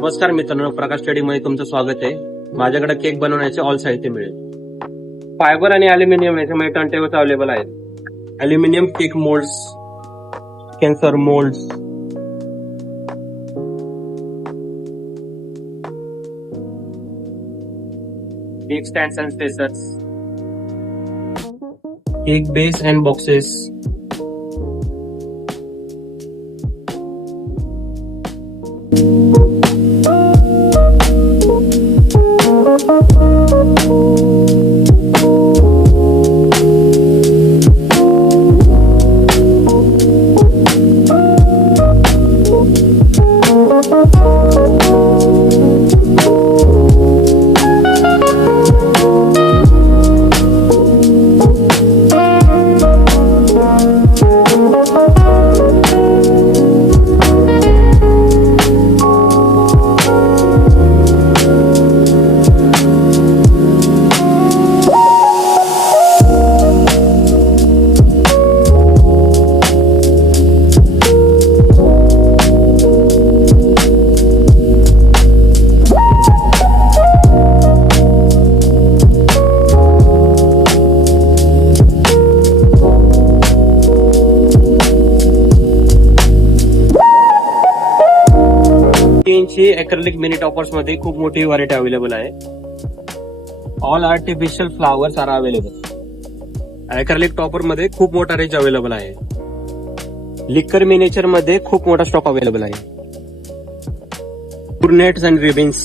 नमस्कार मित्रांनो, प्रकाश स्टडी मध्ये तुमचं स्वागत आहे. माझ्याकडे केक बनवण्याचे ऑल साहित्य मिळेल. फायबर आणि अल्युमिनियम याच्यामध्ये टर्नटेबल्स अवेलेबल आहेत. Aluminium cake moulds, cancer moulds, cake stands and spacers, cake base and boxes, इंची एक्रेलिक मिनी टॉपर्स मध्ये खूप मोठी व्हरायटी अवेलेबल आहे. All artificial flowers are available. Acrylic topper मध्ये खूप मोठा रेंज अवेलेबल आहे. लिकर मिनिएचर मध्ये खूप मोठा स्टॉक अवेलेबल आहे. Tournettes and ribbons,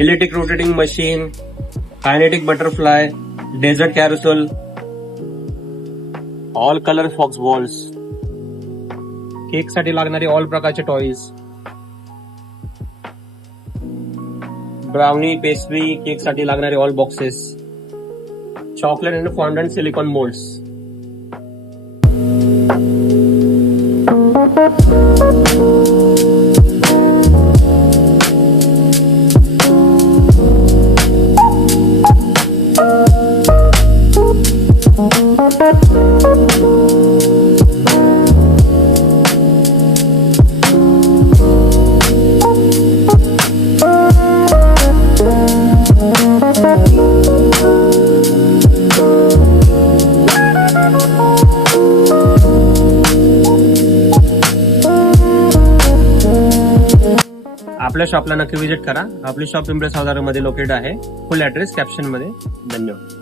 electric rotating machine, kinetic butterfly, dessert carousel, all colour faux balls, cake साठी लागणारे ऑल प्रकारचे टॉईज, ब्राउनी पेस्ट्री केक साठी लागणारे all boxes, chocolate and fondant silicon moulds. आपल्या शॉपला नक्की व्हिजिट करा. आपली शॉप पिंपरी सौदागर मध्ये लोकेटेड आहे. फुल ऍड्रेस कॅप्शन मध्ये. धन्यवाद.